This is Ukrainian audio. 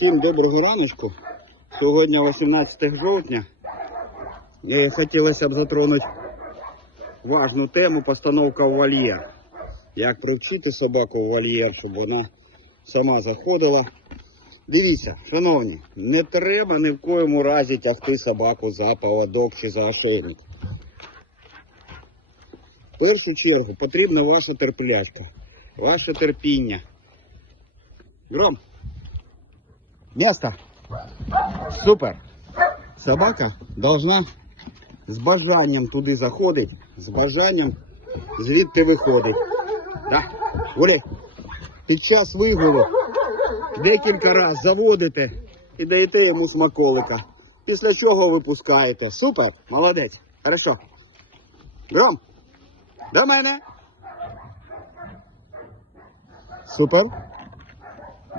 Всім доброго раночку. Сьогодні 18 жовтня. І хотілося б затронути важну тему постановка в вольєр. Як привчити собаку в вольєр, щоб вона сама заходила. Дивіться, шановні, не треба ні в коєму разі тягти собаку за поводок чи за ошейник. В першу чергу потрібна ваша терплячка, ваше терпіння. Гром. Место. Супер. Собака должна з бажанням туди заходити, з бажанням звідти виходить. Да? Гуляй. Під час вигулу декілька разів заводите і даєте йому смаколика. Після чого випускаєте. Супер, молодець. Хорошо. Гром. До мене. Супер.